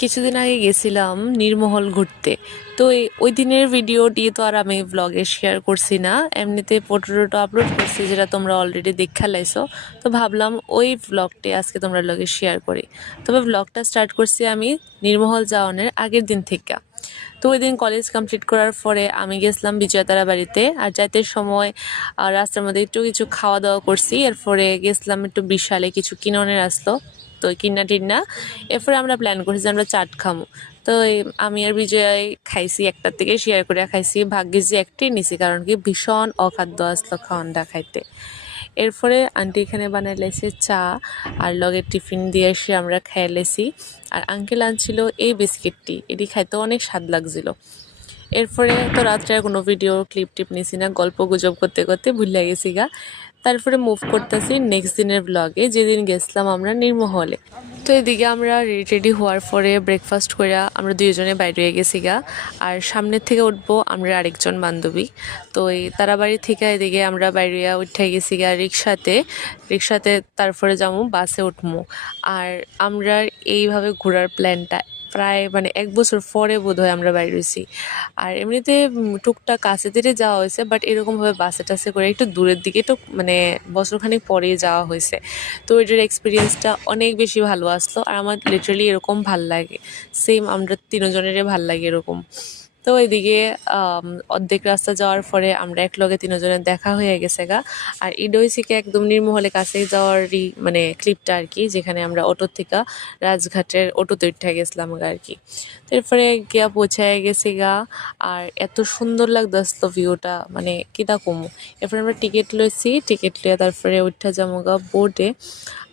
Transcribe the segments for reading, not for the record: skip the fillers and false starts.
কিছুদিন আগে গেছিলাম নীরমহল ঘুরতে। তো ওই দিনের ভিডিওটি তো আর আমি ব্লগে শেয়ার করছি না, এমনিতে ফটো আপলোড করছি যেটা তোমরা অলরেডি দেখা লাইছো। তো ভাবলাম ওই ব্লগটি আজকে তোমরা লগে শেয়ার করি। তবে ব্লগটা স্টার্ট করছি আমি নীরমহল যাওয়ানোর আগের দিন থেকে। তো ওই দিন কলেজ কমপ্লিট করার পরে আমি গেছিলাম বিজয়তারা বাড়িতে, আর যাইতে সময় রাস্তার মধ্যে একটু কিছু খাওয়া দাওয়া করছি। এরপরে গেছিলাম একটু বিশালে কিছু কিননের আসলো, তো কিনা টিন্না। এরপরে আমরা প্ল্যান করছি যে আমরা চাট খামো। তো আমি আর বিজয় খাইছি, একটার থেকে শেয়ার করে খাইছি, ভাগ্যে যে একটাই নিছি কারণ কি ভীষণ অখাদ্য আসলো খাওয়ানটা খাইতে। এরপরে আন্টি এখানে বানাই লাইছে চা, আর লগে টিফিন দিয়ে এসে আমরা খাই লাইছি। আর আঙ্কেল আনছিল এই বিস্কিটটি, এটি খাইতে অনেক স্বাদ লাগছিল। এরপরে তো রাত্রে আর কোনো ভিডিও ক্লিপ নিছি না, গল্প গুজব করতে করতে ভুলে গেছি গা। তারপরে মুভ করতেছি নেক্সট দিনের ব্লগে, যেদিন গেছিলাম আমরা নীরমহলে। তো এদিকে আমরা রেডি হওয়ার পরে ব্রেকফাস্ট করে আমরা দুইজনে বাইরে হয়ে গেছি গা। আর সামনের থেকে উঠবো আমরা আরেকজন বান্ধবী। তো এই তারাবাড়ি থেকে এদিকে আমরা বাইরে উঠে গেছি গা রিক্সাতে তারপরে যাবো বাসে উঠবো। আর আমরা এইভাবে ঘোরার প্ল্যানটা প্রায় মানে 1 বছর পরে বোধহয় আমরা বাইরে হয়েছি। আর এমনিতে টুকটাক কাছে ধীরে যাওয়া হয়েছে, বাট এরকমভাবে বাসে টাসে করে একটু দূরের দিকে একটু মানে বছরখানেক পরেই যাওয়া হয়েছে। তো এটার এক্সপিরিয়েন্সটা অনেক বেশি ভালো আসলো, আর আমার লিটারালি এরকম ভাল লাগে। সেম আমরা তিনজনেরই ভাল লাগে এরকম। তো এদিকে অর্ধেক রাস্তা যাওয়ার পরে আমরা একলগে তিনজনের দেখা হয়ে গেছে গা। আর ইডোইসিকে একদম নির্মহলে কাছেই যাওয়ারই মানে ক্লিপটা আর কি, যেখানে আমরা অটো থেকে রাজঘাটের অটোতে উঠে গেছিলাম আর কি। তারপরে গিয়া পৌঁছায় গেছি গা। আর এত সুন্দর লাগতেছিল ভিউটা, মানে কিতা কমু। এরপরে আমরা টিকিট লইছি, টিকিট লিয়ে তারপরে উঠা যাবো গা বোটে।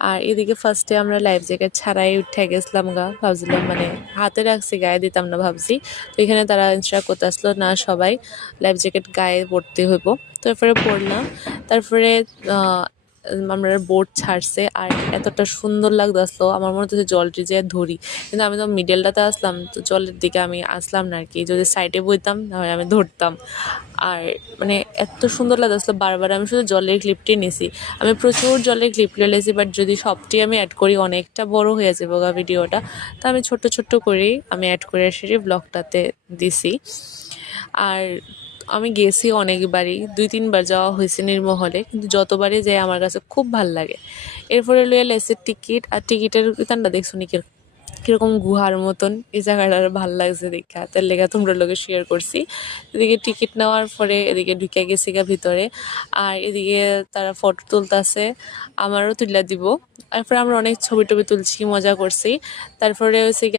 আর এদিকে ফার্স্টে আমরা লাইফ জ্যাকেট ছাড়াই উঠে গেছিলাম গা, ভাবছিলাম মানে হাতে রাখছি গায়ে দিতাম না ভাবছি। তো এখানে তারা ইনস্ট্রাক্ট করতে আসলো না সবাই লাইফ জ্যাকেট গায়ে পরতে হইব। তো এরপরে পরলাম। তারপরে আমরা বোট ছাড়ছে, আর এতটা সুন্দর লাগতেছিল আমার মনে হচ্ছে জলটি যে ধরি, কিন্তু আমি তো মিডলটাতে আসলাম, তো জলের দিকে আমি আসলাম না আর কি। যদি সাইডে বইতাম তাহলে আমি ধরতাম। আর মানে এত সুন্দর লাগতেছিল, বারবার আমি শুধু জলের ক্লিপটি নিছি। আমি প্রচুর জলের ক্লিপ লেছি, বাট যদি সবটি আমি অ্যাড করি অনেকটা বড় হয়ে যাবে গা ভিডিওটা। তো আমি ছোট্ট করেই আমি অ্যাড করে এসে ব্লগটাতে দিছি। আর আমি গেছি অনেকবারই, 2-3 বার যাওয়া হয়েছে নীরমহলে, কিন্তু যতবারই যাই আমার কাছে খুব ভাল লাগে। এরপরে লইয়া লেছে টিকিট, আর টিকিটের বিতানটা দেখছো নি কিরকম গুহার মতন, এই জায়গাটা ভাল লাগছে দেখা, তার লেগে তোমরা লোকে শেয়ার করছি। এদিকে টিকিট নেওয়ার পরে এদিকে ঢুকে গেছি গা ভিতরে। আর এদিকে তারা ফটো তুলতেছে, আমারও তুলে দিব। তারপরে আমরা অনেক ছবি টবি তুলছি, মজা করছি। তারপরে হচ্ছে